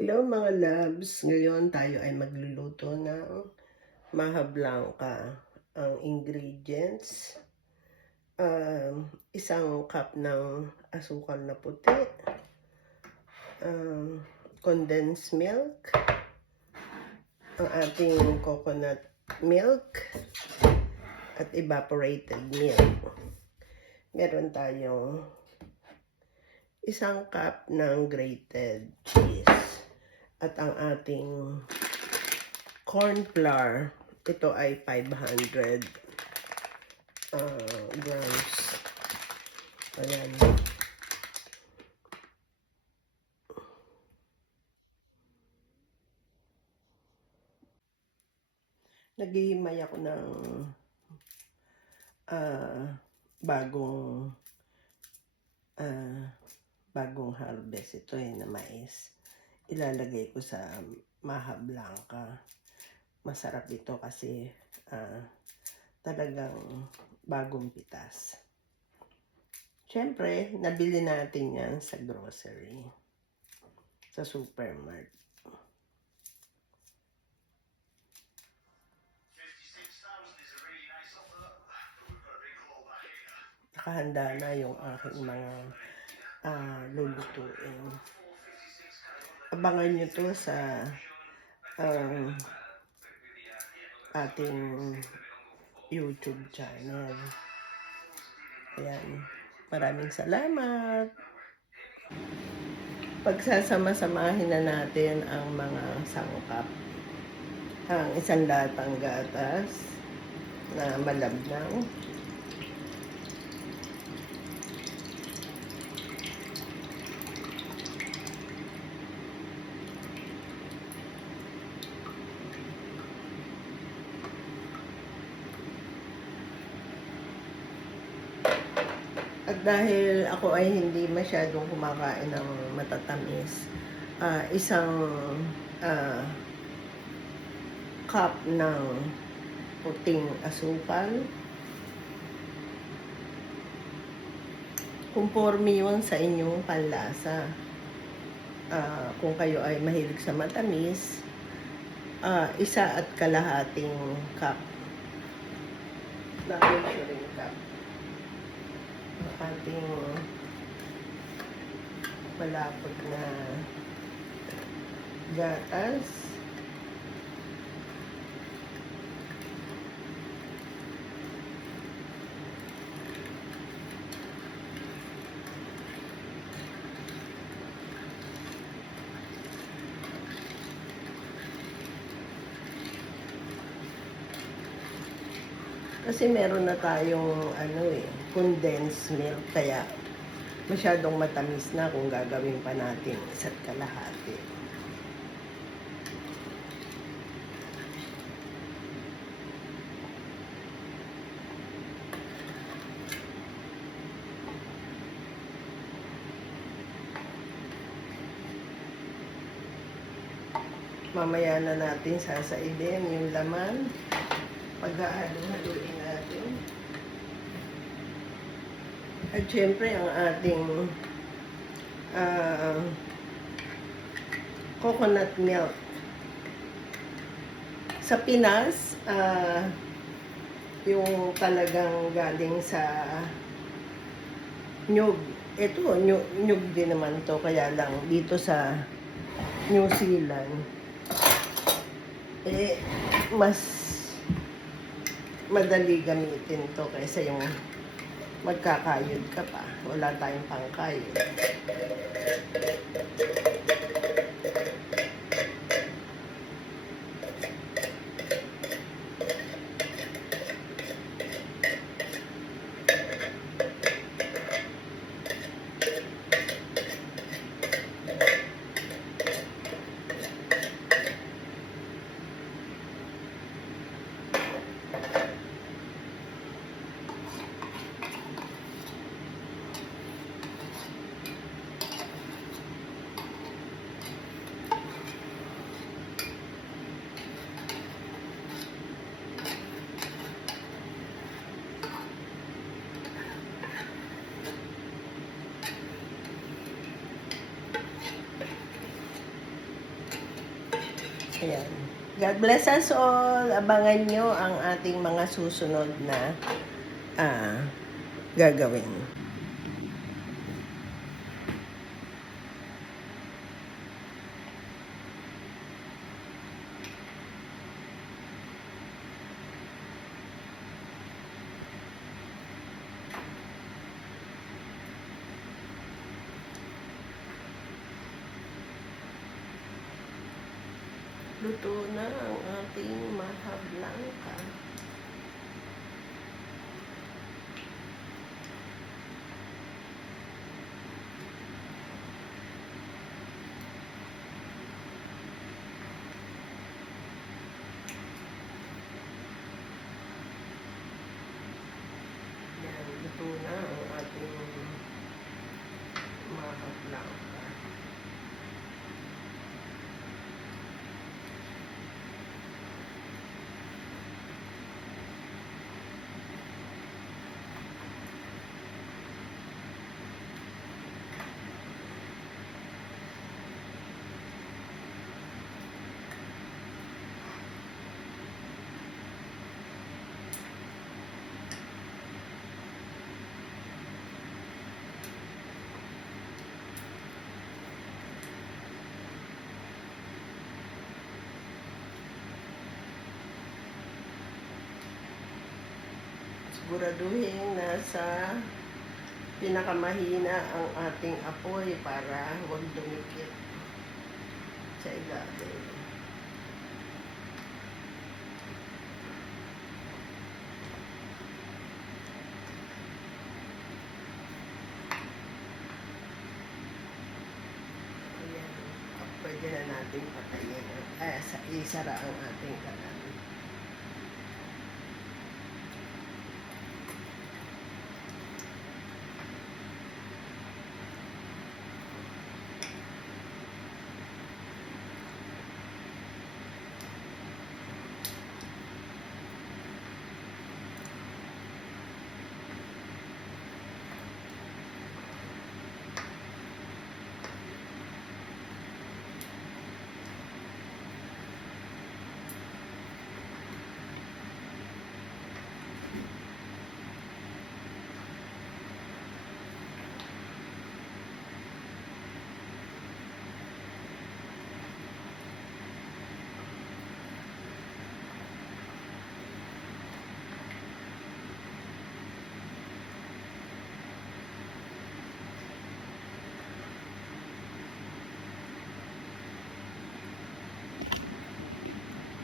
Hello mga loves, ngayon tayo ay magluluto ng maha blanca. Ang ingredients, isang cup ng asukal na puti, condensed milk, ang ating coconut milk, at evaporated milk. Meron tayong isang cup ng grated cheese. At ang ating corn flour, ito ay 500 grams. Ayan. Naghihimay ako ng bagong harvest. Ito ay na mais. Ilalagay ko sa maha blanca. Masarap ito kasi talagang bagong pitas. Siyempre, nabili natin yan sa grocery, sa supermarket. Nakahanda na yung aking mga lulutuin. Abangan nyo to sa ating YouTube channel. Ayan. Maraming salamat. Pagsasama-samahin na natin ang mga sangkap. Ang isang latang gatas na malabnaw. At dahil ako ay hindi masyadong kumakain ng matatamis, isang cup ng puting asukal. Conforme yun sa inyong panlasa. Kung kayo ay mahilig sa matamis, 1.5 cup na measuring cup. Ating malapot na gatas. Kasi meron na tayong condensed milk, kaya masyadong matamis na kung gagawin pa natin 1.5. Mamaya na natin sasaidin yung laman. Pag-halo-haluin natin. At syempre, ang ating coconut milk. Sa Pinas, yung talagang galing sa nyug. Ito, nyug din naman to, kaya lang dito sa New Zealand, mas madali gamitin to kaysa yung magkakayod ka pa. Wala tayong pangkayod. Ayan. God bless us all. Abangan nyo ang ating mga susunod na gagawin. Luto na ang ating maha blanca. Yan, luto na ang ating maha blanca. Siguraduhin nasa pinakamahina ang ating apoy para huwag dumikit sa ilalim. Ayan. Pwede na natin patayin. Isara ang ating kalan.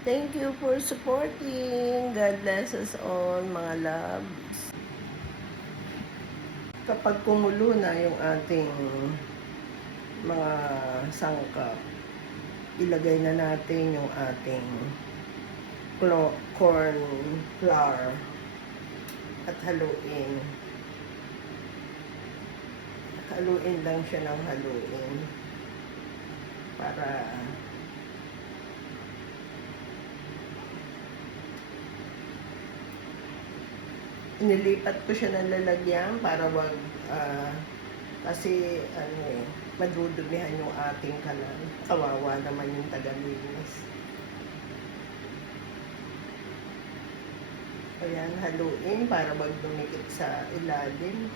Thank you for supporting. God bless us all, mga loves. Kapag kumulo na yung ating mga sangkap, ilagay na natin yung ating corn flour at haluin. Haluin lang siya ng haluin para nilipat ko siya ng lalagyan para wag kasi madudumihan yung ating kalan. Kawawa naman yung tagalinis. Ayan, haluin para wag dumikit sa ilalim.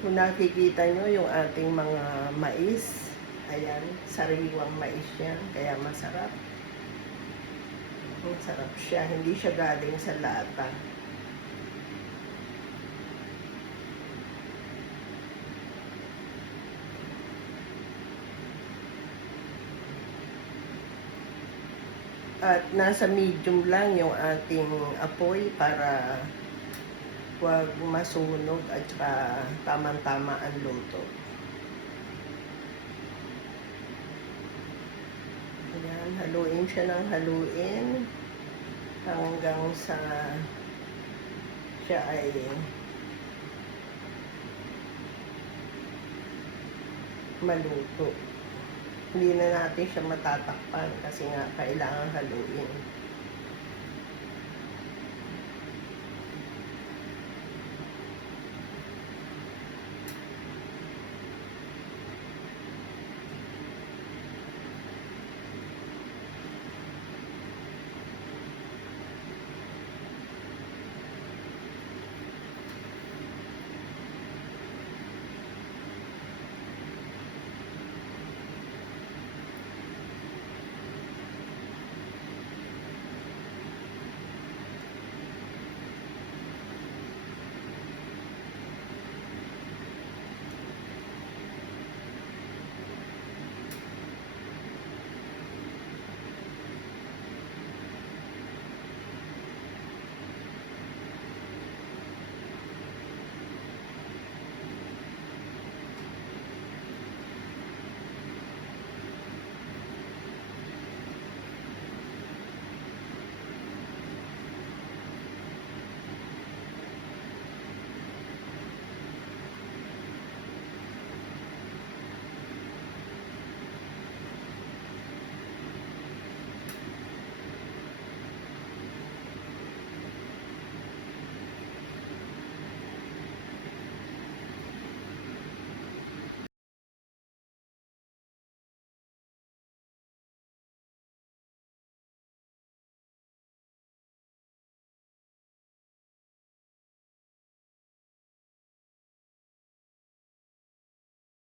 Kung nakikita nyo yung ating mga mais, ayan, sariwang mais yan, kaya masarap. Masarap siya, hindi siya galing sa lata. At nasa medium lang yung ating apoy para huwag masunog at saka tamang-tama ang luto. Ayan, haluin siya ng haluin hanggang sa siya ay maluto. Hindi na natin siya matatakpan kasi nga kailangan haluin.